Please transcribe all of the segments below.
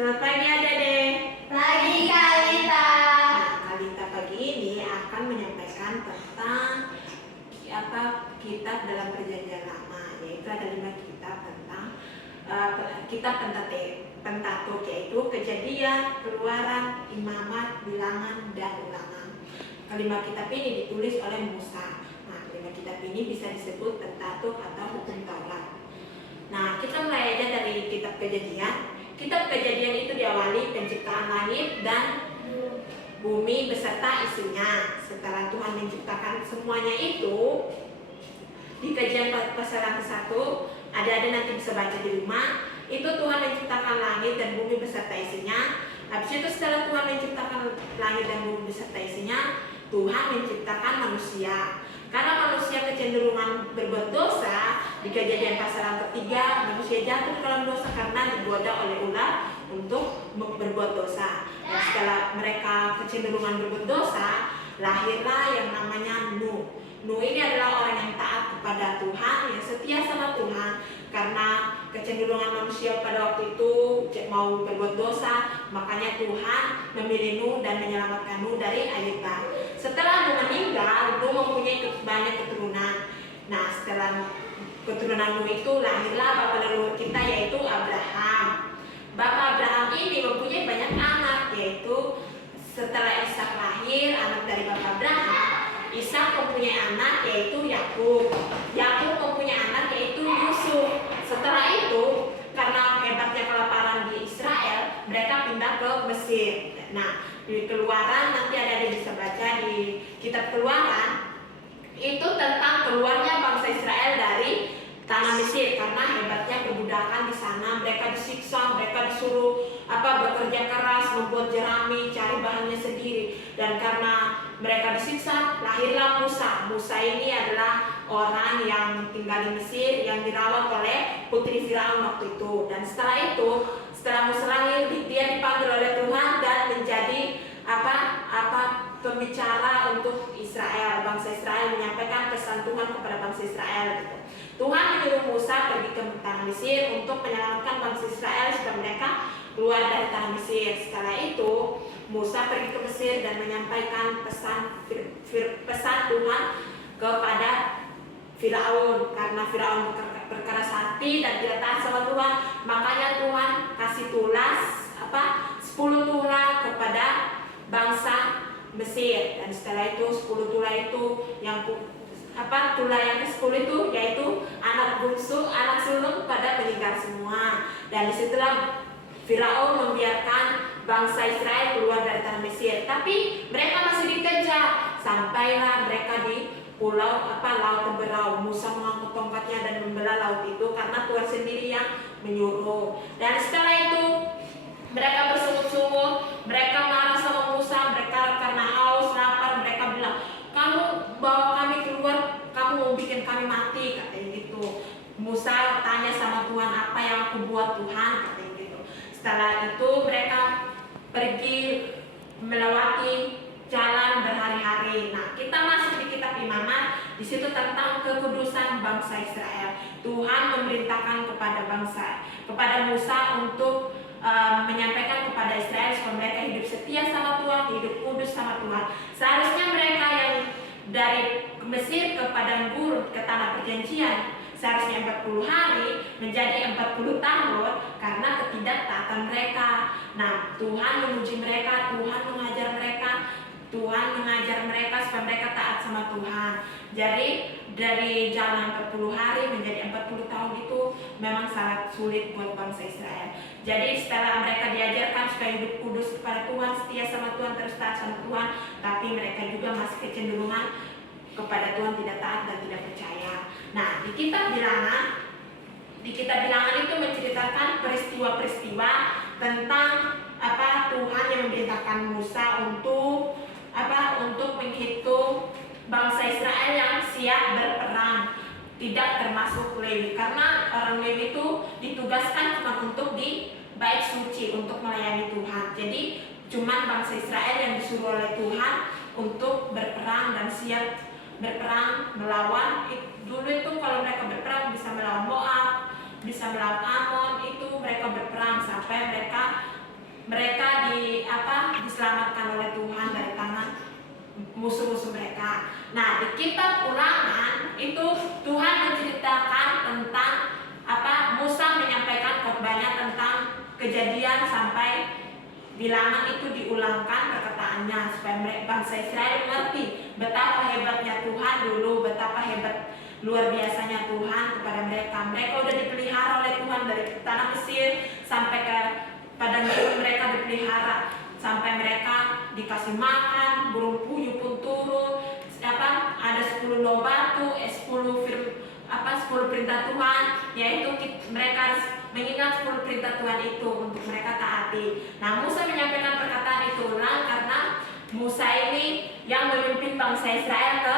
Selamat pagi Adek. Pagi Kalita. Kalita pagi ini akan menyampaikan tentang kitab dalam Perjanjian Lama, yaitu ada 5 kitab tentang kitab Pentateuch, yaitu Kejadian, Keluaran, Imamat, Bilangan, dan Ulangan. Kelima kitab ini ditulis oleh Musa. Nah, kelima kitab ini bisa disebut Pentateuch atau hukum Taurat. Nah, kita mulai aja dari kitab Kejadian. Kitab Kejadian itu diawali penciptaan langit dan bumi beserta isinya. Setelah Tuhan menciptakan semuanya itu, di Kejadian pasal yang ke-1, ada nanti bisa baca di rumah. Itu Tuhan menciptakan langit dan bumi beserta isinya. Habis itu setelah Tuhan menciptakan langit dan bumi beserta isinya, Tuhan menciptakan manusia. Karena manusia kecenderungan berbuat dosa, di Kejadian pasal yang ke-3, manusia jatuh ke dalam dosa karena digoda oleh ular untuk berbuat dosa. Dan setelah mereka kecenderungan berbuat dosa, lahirlah yang namanya Nuh. Nuh ini adalah orang yang taat kepada Tuhan, yang setia sama Tuhan. Karena kecenderungan manusia pada waktu itu mau berbuat dosa, makanya Tuhan memilih Nuh dan menyelamatkan Nuh dari air bah. Setelah Nuh meninggal, Nuh mempunyai banyak keturunan. Nah, setelah keturunan Nuh itu lahirlah bapak leluhur kita, yaitu Abraham. Bapak Abraham ini mempunyai banyak anak, yaitu setelah Ishak lahir, anak dari bapak Abraham, Ishak mempunyai anak yaitu Yakub. Yakub mempunyai anak yaitu Yusuf. Setelah itu, karena hebatnya kelaparan di Israel, mereka pindah ke Mesir. Nah, di Keluaran nanti ada bisa baca di kitab Keluaran itu tentang keluarnya bangsa Israel dari tanah Mesir karena hebatnya perbudakan di sana. Mereka disiksa, mereka disuruh bekerja keras, membuat jerami, cari bahannya sendiri. Dan karena mereka disiksa, lahirlah Musa. Musa ini adalah orang yang tinggal di Mesir, yang dirawat oleh putri Firaun waktu itu. Dan setelah itu, setelah Musa lahir, dia dipanggil oleh Tuhan dan menjadi pembicara untuk Israel, bangsa Israel, menyampaikan pesan Tuhan kepada bangsa Israel gitu. Tuhan menyuruh Musa pergi ke tanah Mesir untuk menyelamatkan bangsa Israel supaya mereka keluar dari tanah Mesir. Setelah itu, Musa pergi ke Mesir dan menyampaikan pesan Tuhan kepada Firaun. Karena Firaun berkeras hati dan tidak taat sama Tuhan, makanya Tuhan kasih 10 tulah kepada bangsa Mesir. Dan setelah itu 10 tulah itu tulah yang ke-10 itu yaitu anak bungsu, anak sulung pada meninggal semua. Dan disitulah Firaun membiarkan bangsa Israel keluar dari tanah Mesir. Tapi mereka masih dikejar sampailah mereka di pulau Laut Teberau. Musa mengangkut tongkatnya dan membelah laut itu karena Tuhan sendiri yang menyuruh. Dan setelah itu mereka bersungut-sungut, mereka marah sama Musa, mereka karena haus, lapar, mereka bilang, kamu bawa kami keluar, kamu mau bikin kami mati, katanya gitu. Musa tanya sama Tuhan, apa yang aku buat Tuhan, katanya gitu. Setelah itu mereka pergi melewati jalan berhari-hari. Nah, kita masuk di kitab Imamat, di situ tentang kekudusan bangsa Israel. Tuhan memerintahkan kepada Musa untuk menyampaikan kepada Israel supaya mereka hidup setia sama Tuhan, hidup kudus sama Tuhan. Seharusnya mereka yang dari Mesir ke padang gurun, ke tanah perjanjian, seharusnya 40 hari menjadi 40 tahun karena ketidaktaatan mereka. Nah, Tuhan menguji mereka, Tuhan mengajar mereka supaya mereka taat sama Tuhan. Jadi dari jalan 40 hari menjadi 40 tahun itu memang sangat sulit buat bangsa Israel. Jadi setelah mereka diajarkan supaya hidup kudus kepada Tuhan, setia sama Tuhan, terus taat sama Tuhan, tapi mereka juga masih kecenderungan kepada Tuhan tidak taat dan tidak percaya. Nah, di kitab Bilangan itu menceritakan peristiwa-peristiwa tentang Tuhan yang memerintahkan Musa untuk menghitung bangsa Israel yang siap berperang, tidak termasuk Lewi, karena orang Lewi itu ditugaskan cuma untuk di bait suci untuk melayani Tuhan. Jadi cuma bangsa Israel yang disuruh oleh Tuhan untuk berperang dan siap berperang melawan. Dulu itu kalau mereka berperang bisa melawan Moab, bisa melawan Amon, itu mereka berperang sampai mereka Nah, di kitab Ulangan itu Tuhan menceritakan tentang Musa menyampaikan khotbahnya tentang kejadian sampai bilangan itu diulangkan perkataannya supaya bangsa Israel mengerti betapa hebatnya Tuhan dulu, betapa hebat luar biasanya Tuhan kepada mereka. Mereka udah dipelihara oleh Tuhan dari tanah Mesir sampai ke padang gurun, mereka dipelihara sampai mereka dikasih makan, burung puyuh pun turun, ada 10 loh batu, 10 perintah Tuhan, yaitu mereka harus mengingat 10 perintah Tuhan itu untuk mereka taati. Nah, Musa menyampaikan perkataan itu ulang karena Musa ini yang memimpin bangsa Israel ke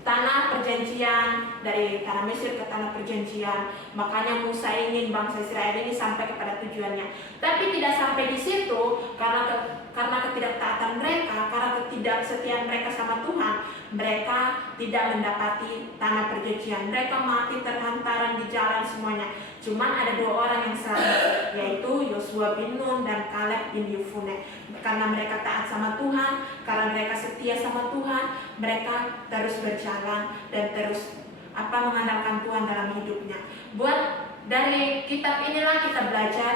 tanah perjanjian, dari tanah Mesir ke tanah perjanjian. Makanya Musa ingin bangsa Israel ini sampai kepada tujuannya. Tapi tidak sampai di situ karena ketidaktaatan mereka, karena ketidaksetiaan mereka sama Tuhan, mereka tidak mendapati tanah perjanjian. Mereka mati terhantaran di jalan semuanya. Cuman ada 2 orang yang selamat, yaitu Yosua bin Nun dan Kaleb bin Yefune. Karena mereka taat sama Tuhan, karena mereka setia sama Tuhan, mereka terus berjalan dan terus mengandalkan Tuhan dalam hidupnya. Buat dari kitab inilah kita belajar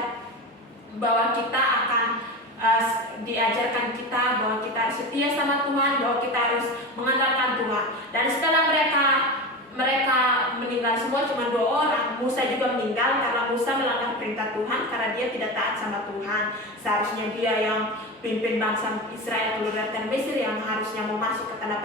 bahwa kita akan diajarkan kita bahwa kita harus setia sama Tuhan, bahwa kita harus mengandalkan Tuhan. Dan setelah mereka meninggal semua, cuma 2 orang. Musa juga meninggal karena Musa melanggar perintah Tuhan karena dia tidak taat sama Tuhan. Seharusnya dia yang pimpin bangsa Israel keluar dari Mesir, yang harusnya mau masuk ke tanah